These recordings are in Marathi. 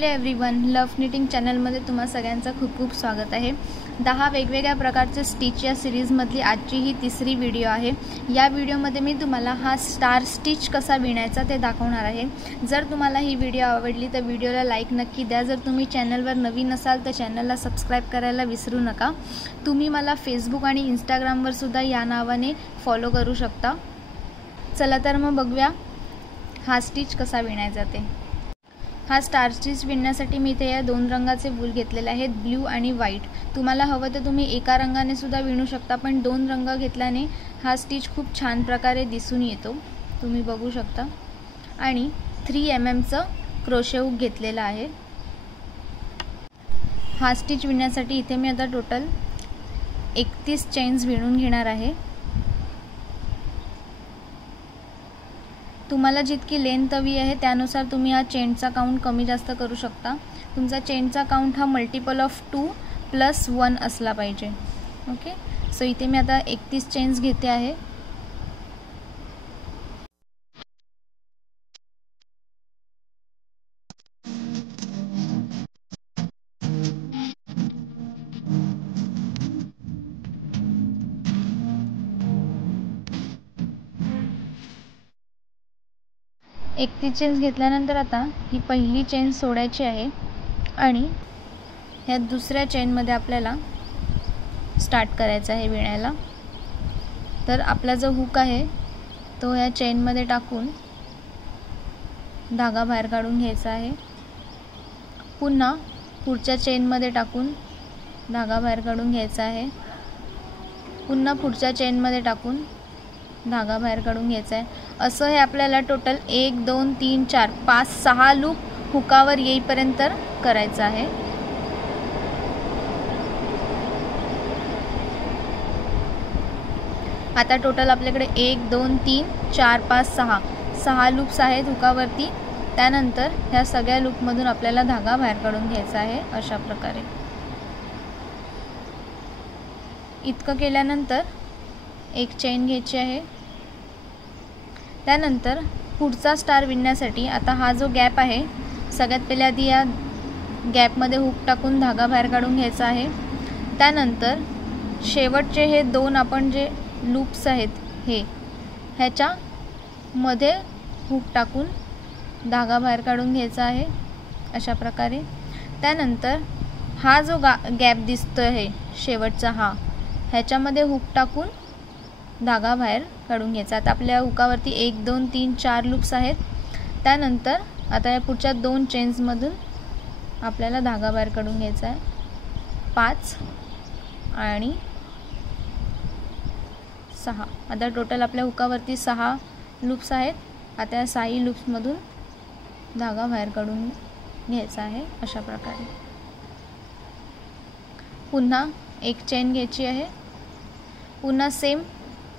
हॅलो एव्हरीवन, लव्ह निटिंग चॅनलमध्ये तुम्हा सगळ्यांचं खूप खूप स्वागत आहे। 10 वेगवेगळ्या प्रकारचे स्टिच या सिरीजमधली आजची ही तिसरी व्हिडिओ आहे। या व्हिडिओमध्ये मी तुम्हाला हा स्टार स्टिच कसा विणायचा ते दाखवणार आहे। जर तुम्हाला ही व्हिडिओ आवडली तर व्हिडिओला लाईक नक्की द्या। जर तुम्ही चॅनलवर नवीन असाल तर चॅनलला सबस्क्राइब करायला विसरू नका। तुम्ही मला फेसबुक आणि इंस्टाग्रामवर सुद्धा या नावाने फॉलो करू शकता। चला तर मग बघूया हा स्टिच कसा विणायचा ते। हा स्टार स्टिच विणण्यासाठी मी इथे या दोन रंगाचे वूल घेतलेले आहेत, ब्ल्यू आणि व्हाईट। तुम्हाला हवं तर तुम्ही एका रंगाने सुद्धा विणू शकता, पण दोन रंग घेतल्याने हा स्टिच खूप छान प्रकारे दिसून येतो, तुम्ही बघू शकता। आणि 3 mm चं क्रोशे हुक घेतलेला आहे। हा स्टिच विणण्यासाठी इथे मी आता टोटल 31 चेन्स विणून घेणार आहे। तुम्हाला जितकी लेंथ हवी आहे त्यानुसार तुम्ही हा चेनचा काउंट कमी जास्त करू शकता। तुमचा चेनचा काउंट हा मल्टिपल ऑफ 2 + 1 असला पाहिजे। ओके, सो इथे मी आता 31 चेन्स घेते आहे। एक 31 चेन्स घेतल्यानंतर आता ही पहिली चेन सोडायची आहे आणि ह्या दुसऱ्या चेनमध्ये आपल्याला स्टार्ट करायचं आहे विणायला। तर आपला जो हुक आहे तो ह्या चेनमध्ये टाकून धागा बाहेर काढून घ्यायचा आहे। पुन्हा पुढच्या चेनमध्ये टाकून धागा बाहेर काढून घ्यायचा आहे। पुन्हा पुढच्या चेनमध्ये टाकून धागा बाहेर काढून घ्यायचा आहे। असं हे आपल्याला टोटल 1 2 3 4 5 6 लूप हुकावर येईपर्यंत करायचं आहे। आता टोटल आपल्याकडे 1 2 3 4 5 6 लूप्स आहेत हुकावरती। त्यानंतर ह्या सगळ्या लूपमधून आपल्याला धागा बाहेर काढून घ्यायचा आहे अशा प्रकारे। इतकं केल्यानंतर एक चेन घ्यायची आहे। त्यानंतर पुढचा स्टार विणण्यासाठी आता हा जो गॅप आहे, सगळ्यात पहिले आधी या गॅपमध्ये हुक टाकून धागा बाहेर काढून घ्यायचा आहे। त्यानंतर शेवटचे हे दोन आपण जे लूप्स आहेत ह्याच्या मध्ये हुक टाकून धागा बाहेर काढून घ्यायचा आहे अशा प्रकारे। त्यानंतर हा जो गॅप दिसतो आहे शेवटचा ह्याच्यामध्ये हुक टाकून धागा बाहेर काढून घ्यायचा। आता आपल्या हुकावरती 1 2 3 4 लूप्स आहेत। त्यानंतर आता या पुढच्या 2 चेन्समधून आपल्याला धागा बाहेर काढून घ्यायचा आहे। 5 आणि 6। आता टोटल आपल्या हुकावरती 6 लूप्स आहेत। आता या 6 लूप्समधून धागा बाहेर काढून घ्यायचा आहे अशा प्रकारे। पुन्हा एक चेन घ्यायची आहे। पुन्हा सेम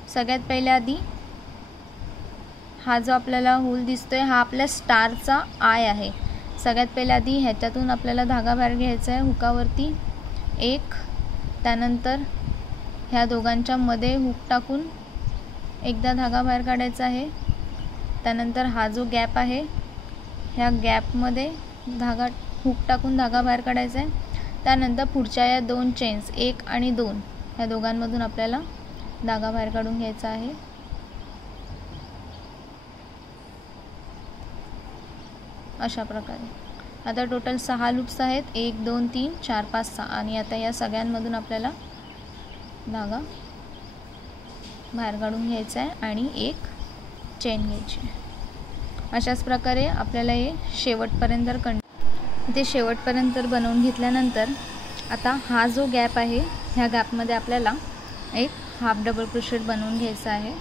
सगळ्यात पहिले आधी हा जो आपल्याला होल दिसतोय हा आपल्या स्टारचा आय आहे। सगळ्यात पहिले आधी ह्याच्यातून आपल्याला धागा बाहेर घ्यायचा आहे हुकावरती 1। त्यानंतर ह्या दोघांच्या मध्ये हुक टाकून एकदा धागा बाहेर काढायचा आहे। त्यानंतर हा जो गॅप आहे ह्या गॅपमध्ये हुक टाकून धागा बाहेर काढायचा आहे। त्यानंतर पुढच्या या 2 चेन्स 1 आणि 2 ह्या दोघांमधून आपल्याला धागा बाहेर काढून घ्यायचा आहे अशा प्रकारे। आता टोटल 6 लूप्स आहेत, 1 2 3 4 5 6 आणि आता या सगळ्यांमधून आपल्याला धागा बाहेर काढून घ्यायचा आहे आणि एक चेन घ्यायची आहे। अशाच प्रकारे आपल्याला हे शेवटपर्यंत बनवून घेतल्यानंतर आता हा जो गॅप आहे ह्या गॅपमध्ये आपल्याला एक हाफ डबल क्रोशेट बनवून घ्यायचा आहे।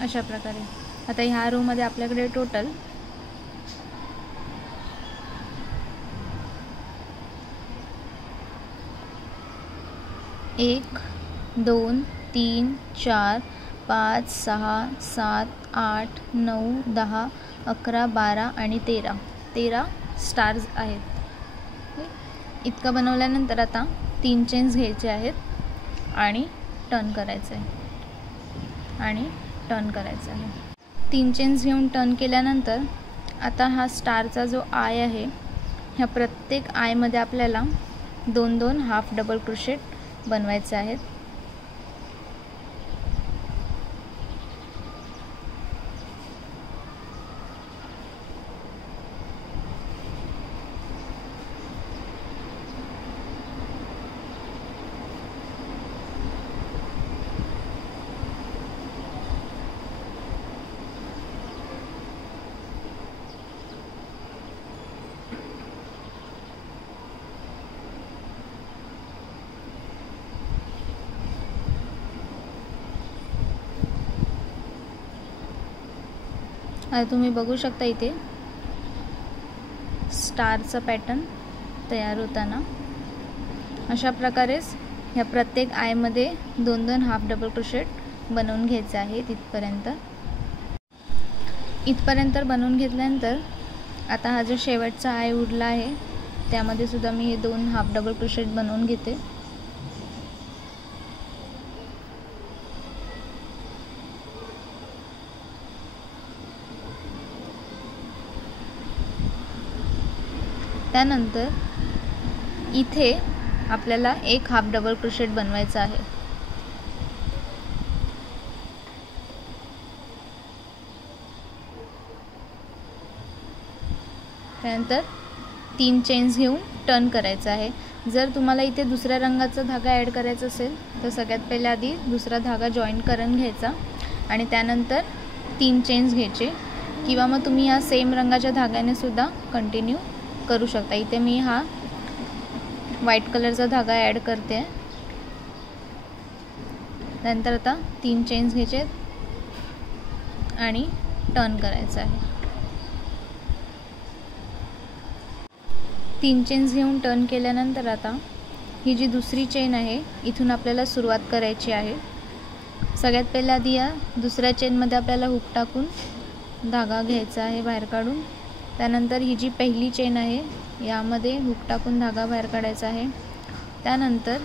अशा प्रकारे आता ह्या रो मध्ये आपल्याकडे टोटल 1 2 3 4 5 6 7 8 9 10 11 12 आणि 13 स्टार्स आहेत। इतकं बनवल्यानंतर आता 3 चेन्स घ्यायचे आहेत आणि टर्न करायचं आहे आणि टर्न करायचं आहे. 3 चेन्स घेऊन टर्न केल्यानंतर आता हा स्टारचा जो आय आहे, ह्या प्रत्येक आयमध्ये आपल्याला 2-2 हाफ डबल क्रोशेट बनवायचे आहेत. आता तुम्ही बघू शकता इथे स्टारचा पॅटर्न तयार होताना. अशा प्रकारेच ह्या प्रत्येक आयमध्ये 2-2 हाफ डबल क्रोशेट बनवून घ्यायचे आहे. इथपर्यंत बनवून घेतल्यानंतर आता हा जो शेवटचा आय उरला आहे त्यामध्ये सुद्धा मी हे 2 हाफ डबल क्रोशेट बनवून घेते. त्यानंतर इथे आपल्याला 1 हाफ डबल क्रोशेट बनवायचा आहे. त्यानंतर 3 चेन्स घेऊन टर्न करायचं आहे. जर तुम्हाला इथे दुसऱ्या रंगाचा धागा ॲड करायचा असेल तर सगळ्यात पहिले आधी दुसरा धागा जॉईन करून घ्यायचा आणि त्यानंतर 3 चेन्स घ्यायचे, किंवा मग तुम्ही ह्या सेम रंगाच्या धाग्याने सुद्धा कंटिन्यू करू शकता. इथे मी हा व्हाईट कलरचा धागा ॲड करते. नंतर आता 3 चेन्स घ्यायचे आणि टर्न करायचं आहे. 3 चेन्स घेऊन टर्न केल्यानंतर आता ही जी दुसरी चेन आहे इथून आपल्याला सुरुवात करायची आहे. सगळ्यात पहिला आधी या दुसऱ्या चेनमध्ये आपल्याला हुक टाकून धागा घ्यायचा आहे बाहेर काढून. त्यानंतर ही जी पहिली चेन आहे यामध्ये हुक टाकून धागा बाहेर काढायचा आहे. त्यानंतर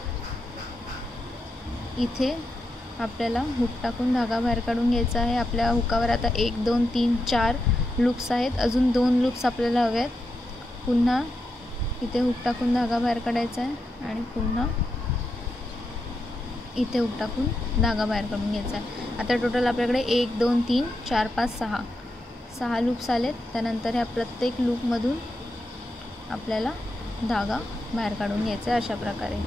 इथे आपल्याला हुक टाकून धागा बाहेर काढून घ्यायचा आहे. आपल्या हुकावर आता 1 2 3 4 लूप्स आहेत. अजून 2 लूप्स आपल्याला हवे आहेत. पुन्हा इथे हुक टाकून धागा बाहेर काढायचा आहे आणि पुन्हा इथे हुक टाकून धागा बाहेर काढून घ्यायचा आहे. आता टोटल आपल्याकडे 1 2 3 4 5 6 लूप्स आलेत. त्यानंतर ह्या प्रत्येक लूपमधून आपल्याला धागा बाहेर काढून घ्यायचा आहे अशा प्रकारे.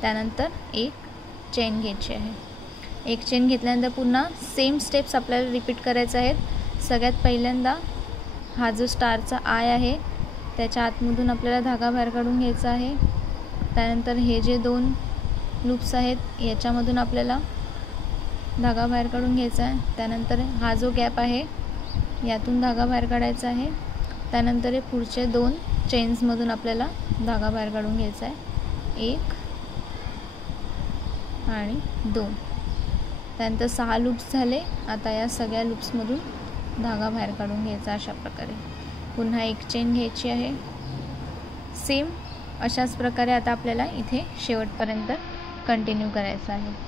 त्यानंतर 1 चेन घ्यायची आहे. 1 चेन घेतल्यानंतर पुन्हा सेम स्टेप्स आपल्याला रिपीट करायचे आहेत. सगळ्यात पहिल्यांदा हा जो स्टारचा आय आहे त्याच्या आतमधून आपल्याला धागा बाहेर काढून घ्यायचा आहे. त्यानंतर हे जे 2 लूप्स आहेत याच्यामधून आपल्याला धागा बाहेर काढून घ्यायचा आहे. त्यानंतर हा जो गॅप आहे यातून धागा बाहेर काढायचा आहे. त्यानंतर हे पुढचे 2 चेन्समधून आपल्याला धागा बाहेर काढून घ्यायचा आहे. 1 आणि 2. त्यानंतर 6 लूप्स झाले. आता या सगळ्या लूप्समधून धागा बाहेर काढून घ्यायचा अशा प्रकारे. पुन्हा 1 चेन घ्यायची आहे. सेम अशाच प्रकारे आता आपल्याला इथे शेवटपर्यंत कंटिन्यू करायचं आहे.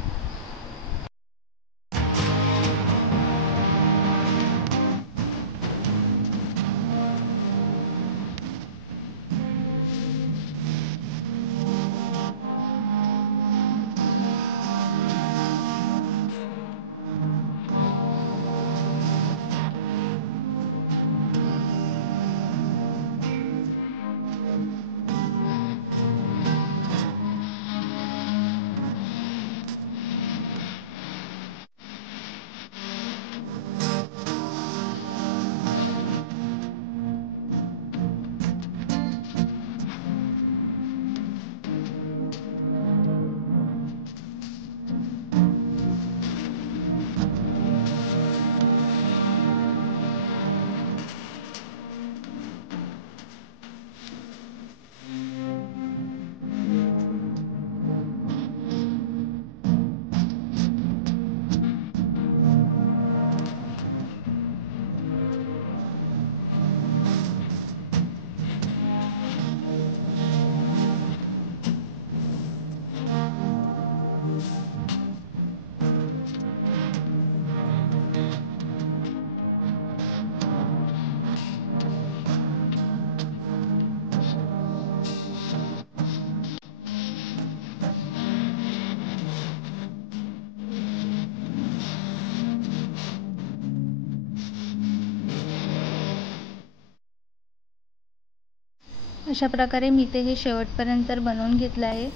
अशा प्रकारे मी ते हे शेवटपर्यंत बनवून घेतलं आहे।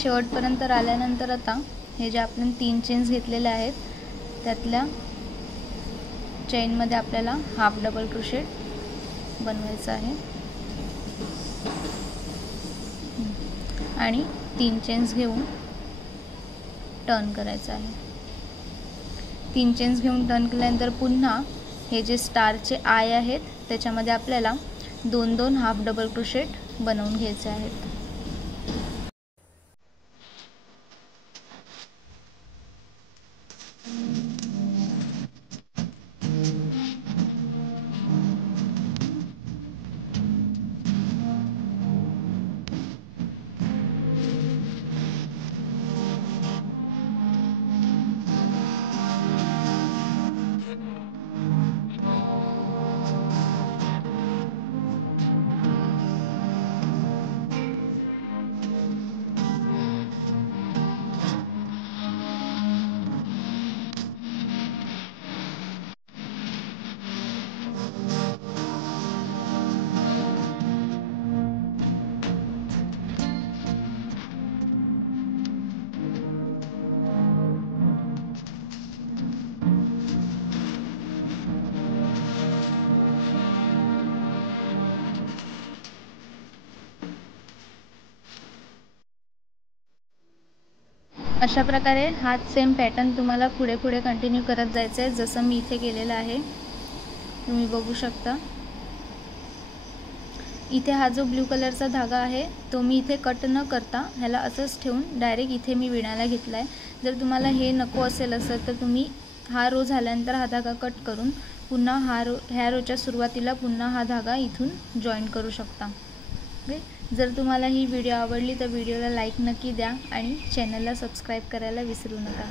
शेवटपर्यंत आल्यानंतर आता हे जे आपण 3 चेन्स घेतलेले आहेत त्यातल्या चेनमध्ये आपल्याला हाफ डबल क्रोशेट बनवायचा आहे आणि 3 चेन्स घेऊन टर्न करायचं आहे। 3 चेन्स घेऊन टर्न केल्यानंतर पुन्हा हे जे स्टारचे आय आहेत त्याच्यामध्ये आपल्याला 2-2 हाफ डबल क्रोशेट बनवून घ्यायचे आहेत। अशा प्रकारे हाच सेम पॅटर्न तुम्हाला पुढे कंटिन्यू करत जायचं आहे, जसं मी इथे केलेलं आहे तुम्ही बघू शकता। इथे हा जो ब्लू कलरचा धागा आहे तो मी इथे कट न करता ह्याला असंच ठेवून डायरेक्ट इथे मी विणायला घेतला आहे। जर तुम्हाला हे नको असेल असं तर तुम्ही हा रो झाल्यानंतर हा धागा कट करून पुन्हा ह्या रोच्या सुरुवातीला पुन्हा हा धागा इथून जॉईन करू शकता। ओके, जर तुम्हाला ही व्हिडिओ आवडली तर व्हिडिओला लाईक नक्की द्या आणि चॅनलला सबस्क्राईब करायला विसरू नका।